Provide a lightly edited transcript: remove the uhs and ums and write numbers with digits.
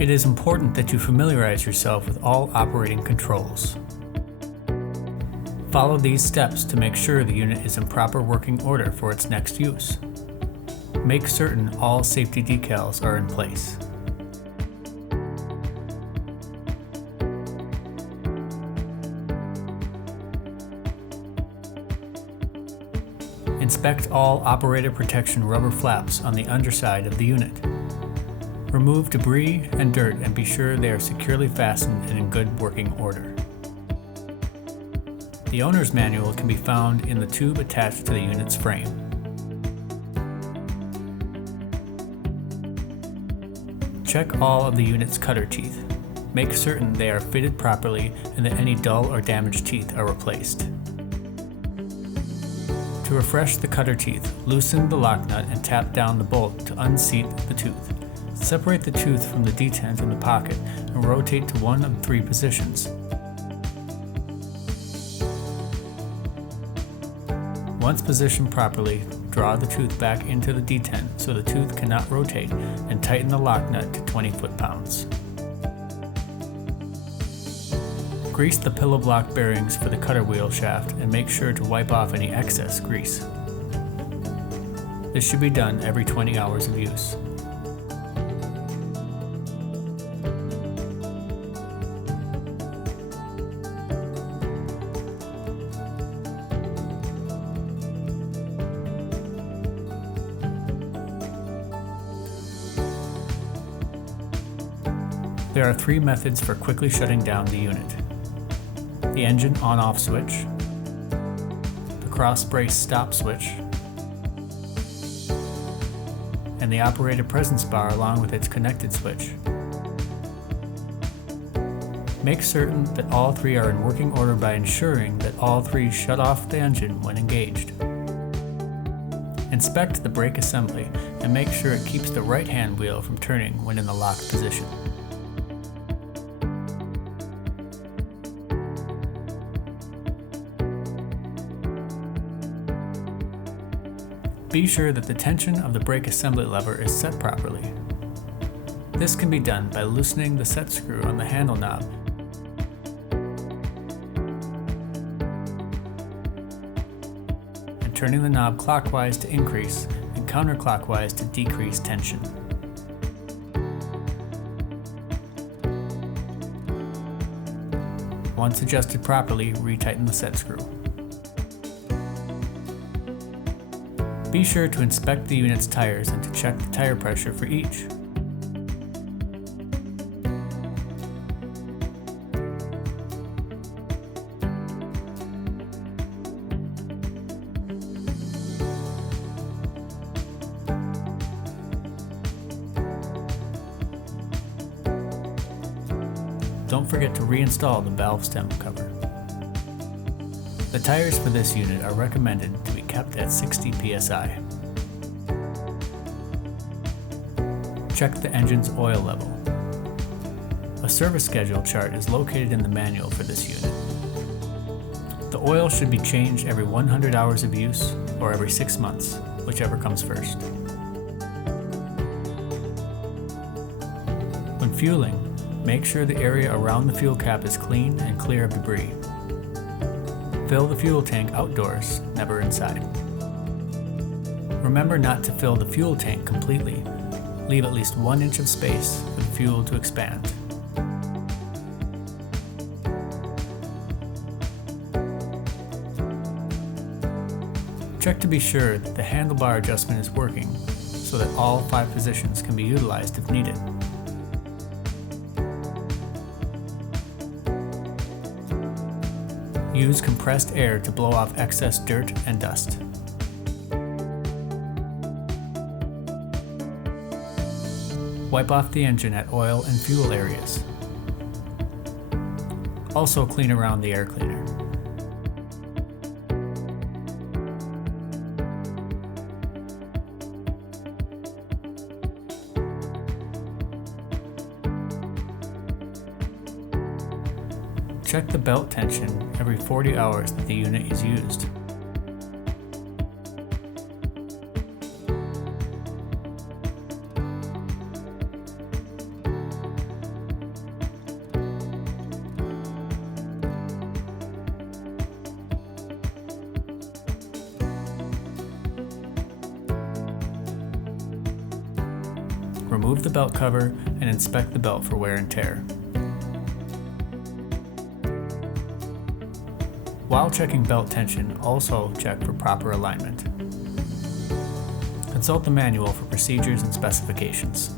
It is important that you familiarize yourself with all operating controls. Follow these steps to make sure the unit is in proper working order for its next use. Make certain all safety decals are in place. Inspect all operator protection rubber flaps on the underside of the unit. Remove debris and dirt and be sure they are securely fastened and in good working order. The owner's manual can be found in the tube attached to the unit's frame. Check all of the unit's cutter teeth. Make certain they are fitted properly and that any dull or damaged teeth are replaced. To refresh the cutter teeth, loosen the lock nut and tap down the bolt to unseat the tooth. Separate the tooth from the detent in the pocket and rotate to one of 3 positions. Once positioned properly, draw the tooth back into the detent so the tooth cannot rotate and tighten the lock nut to 20 foot-pounds. Grease the pillow block bearings for the cutter wheel shaft and make sure to wipe off any excess grease. This should be done every 20 hours of use. There are 3 methods for quickly shutting down the unit: the engine on-off switch, the cross brace stop switch, and the operator presence bar along with its connected switch. Make certain that all 3 are in working order by ensuring that all 3 shut off the engine when engaged. Inspect the brake assembly and make sure it keeps the right hand wheel from turning when in the locked position. Be sure that the tension of the brake assembly lever is set properly. This can be done by loosening the set screw on the handle knob and turning the knob clockwise to increase and counterclockwise to decrease tension. Once adjusted properly, retighten the set screw. Be sure to inspect the unit's tires and to check the tire pressure for each. Don't forget to reinstall the valve stem cover. The tires for this unit are recommended to be kept at 60 psi. Check the engine's oil level. A service schedule chart is located in the manual for this unit. The oil should be changed every 100 hours of use or every 6 months, whichever comes first. When fueling, make sure the area around the fuel cap is clean and clear of debris. Fill the fuel tank outdoors, never inside. Remember not to fill the fuel tank completely. Leave at least 1 inch of space for the fuel to expand. Check to be sure that the handlebar adjustment is working so that all 5 positions can be utilized if needed. Use compressed air to blow off excess dirt and dust. Wipe off the engine at oil and fuel areas. Also clean around the air cleaner. Check the belt tension every 40 hours that the unit is used. remove the belt cover and inspect the belt for wear and tear. While checking belt tension, also check for proper alignment. Consult the manual for procedures and specifications.